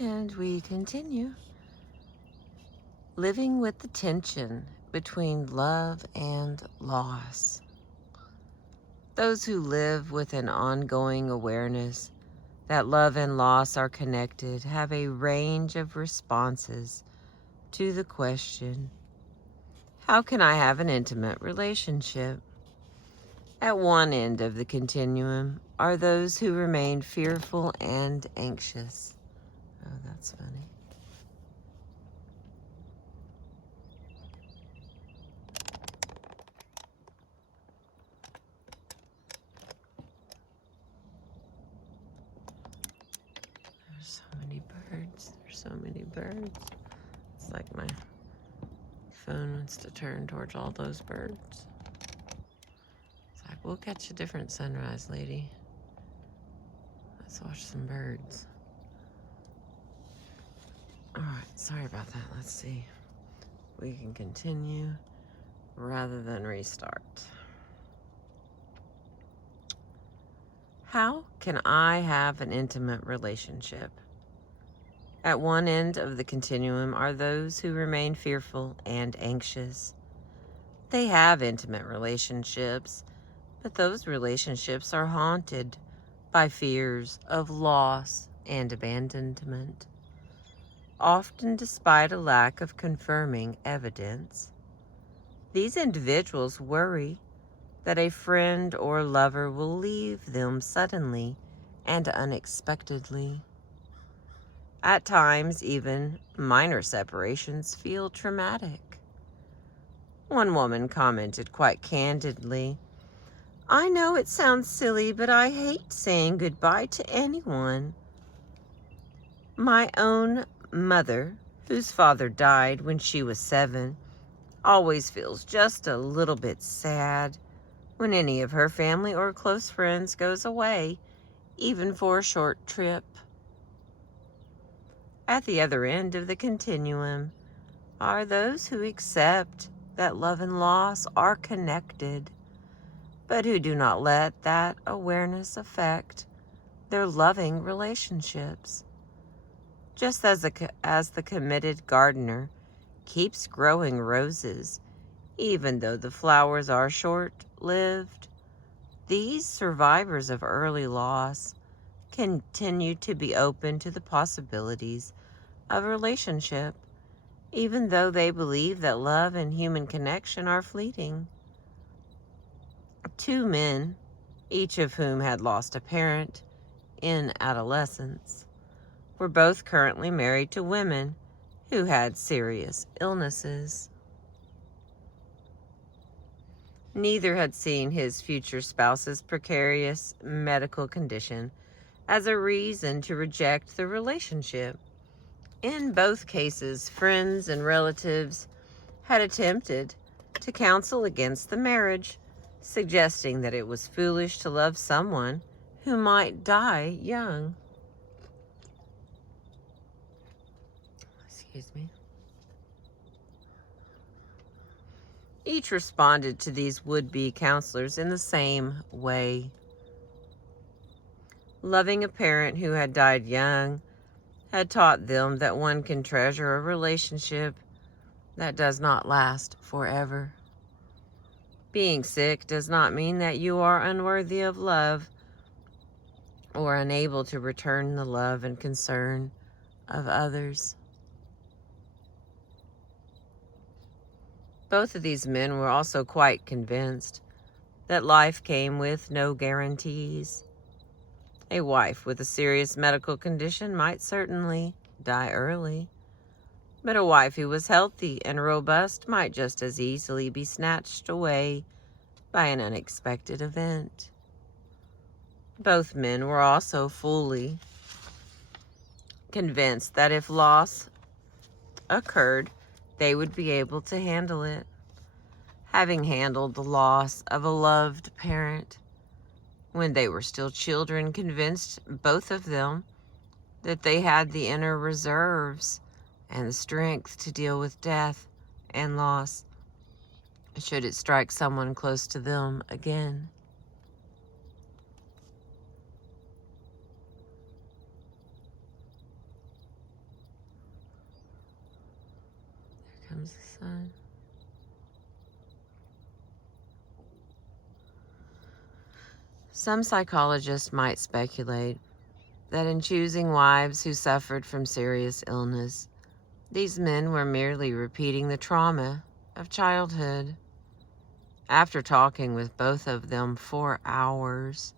And we continue. Living with the tension between love and loss. Those who live with an ongoing awareness that love and loss are connected have a range of responses to the question, how can I have an intimate relationship? At one end of the continuum are those who remain fearful and anxious. Oh, that's funny. There's so many birds. There's so many birds. It's like my phone wants to turn towards all those birds. It's like, we'll catch a different sunrise, lady. Let's watch some birds. All right, sorry about that. Let's see. We can continue rather than restart. How can I have an intimate relationship? At one end of the continuum are those who remain fearful and anxious. They have intimate relationships, but those relationships are haunted by fears of loss and abandonment, often despite a lack of confirming evidence. These individuals worry that a friend or lover will leave them suddenly and unexpectedly. At times, even minor separations feel traumatic. One woman commented quite candidly, "I know it sounds silly, but I hate saying goodbye to anyone. My own mother, whose father died when she was 7, always feels just a little bit sad when any of her family or close friends goes away, even for a short trip." At the other end of the continuum are those who accept that love and loss are connected, but who do not let that awareness affect their loving relationships. Just as the committed gardener keeps growing roses, even though the flowers are short-lived, these survivors of early loss continue to be open to the possibilities of relationship, even though they believe that love and human connection are fleeting. 2 men, each of whom had lost a parent in adolescence, were both currently married to women who had serious illnesses. Neither had seen his future spouse's precarious medical condition as a reason to reject the relationship. In both cases, friends and relatives had attempted to counsel against the marriage, suggesting that it was foolish to love someone who might die young. Excuse me. Each responded to these would-be counselors in the same way. Loving a parent who had died young had taught them that one can treasure a relationship that does not last forever. Being sick does not mean that you are unworthy of love or unable to return the love and concern of others. Both of these men were also quite convinced that life came with no guarantees. A wife with a serious medical condition might certainly die early, but a wife who was healthy and robust might just as easily be snatched away by an unexpected event. Both men were also fully convinced that if loss occurred, they would be able to handle it. Having handled the loss of a loved parent when they were still children convinced both of them that they had the inner reserves and the strength to deal with death and loss should it strike someone close to them again. was the sign? Some psychologists might speculate that in choosing wives who suffered from serious illness, these men were merely repeating the trauma of childhood. After talking with both of them for hours,